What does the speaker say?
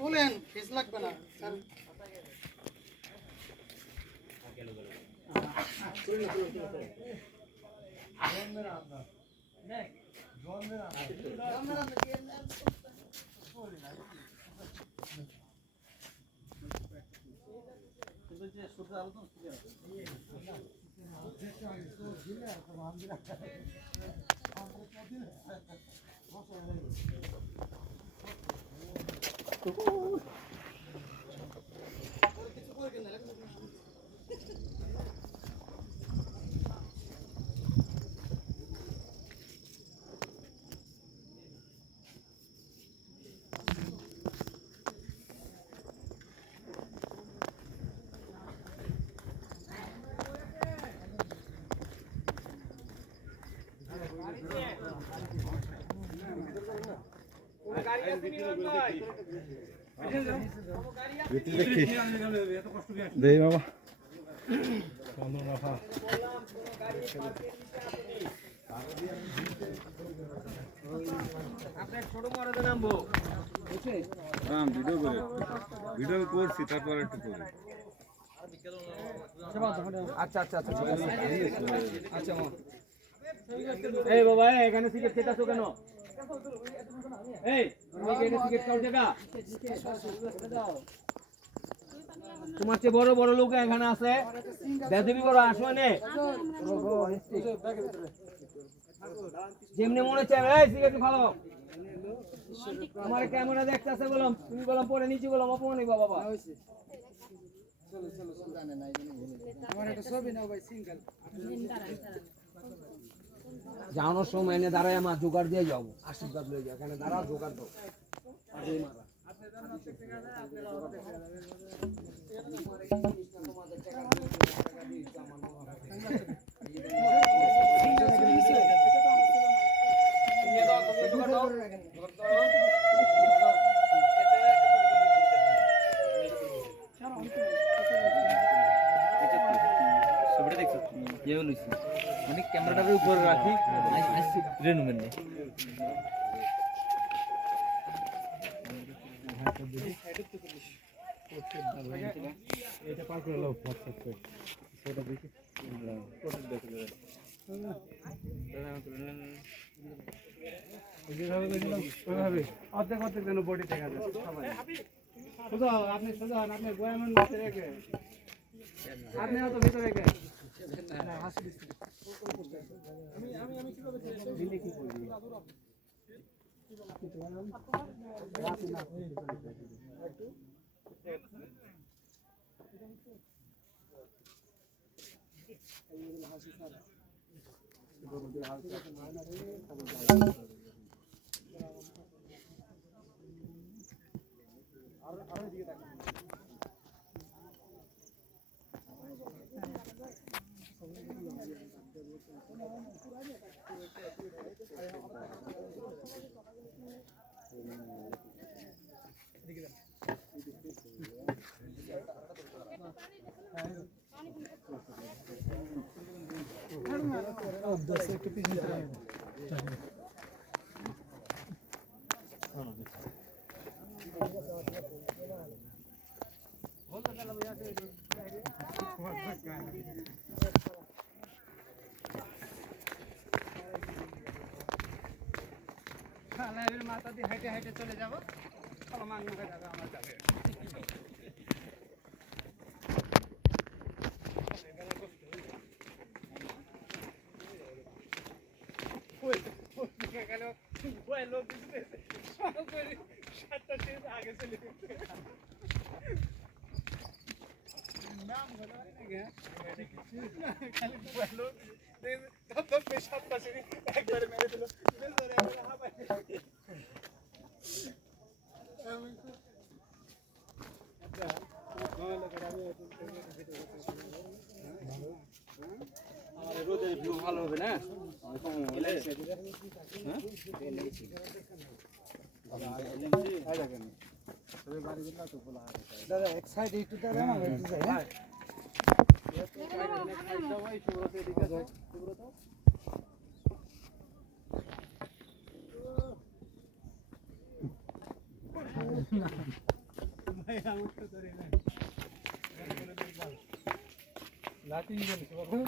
বলেন ফিস লাগবে না স্যার দেই বাবা ভিডিও করছি তারপর একটু করি আচ্ছা আচ্ছা আচ্ছা আচ্ছা এই বাবা এখানে সিগারেট খেতেছো কেন? এই তুমি এখানে সিগারেট খাও জায়গা? তোমার চেয়ে বড় বড় লোক এখানে আছে, দেবী বড় আসো নে যেমনি মনে চায় এই সিগারেট খাও। তোমার ক্যামেরা দেখতেছে বললাম, তুমি বললাম পরে নিচে বললাম অপমান হইবা বাবা। যাওয়ানোর সময় এনে দাঁড়ায় আমার জোগাড় দিয়ে যাবো, আশীর্বাদ লয়ে যাও, এখানে দাঁড়াও জোগাড় দাও। মানে ক্যামেরাটার উপরে রাখি রেনুমেন্ট নেই এটা পার করে লাও ফটো সেটা দেখি ওইভাবে অর্ধেক অর্ধেক যেন বডি দেখা যায় সবাই সোজা আপনি সোজা আপনি গোয়ামের মধ্যে রেখে আপনি তো ভিতরে রেখে হাসি দিচ্ছি আমি কিভাবে দিলে কি করবি মাথা দিয়ে হেঁটে হেঁটে চলে যাবো মাংস যাবে আমার যাবে আগে চলে একবারে মেরে দিল রোদের ভিউ ভালো হবে না হ্যাঁ দাদা এক সাইড একটু দাদা না একটু যাই হ্যাঁ লাঠি নিয়ে বাবু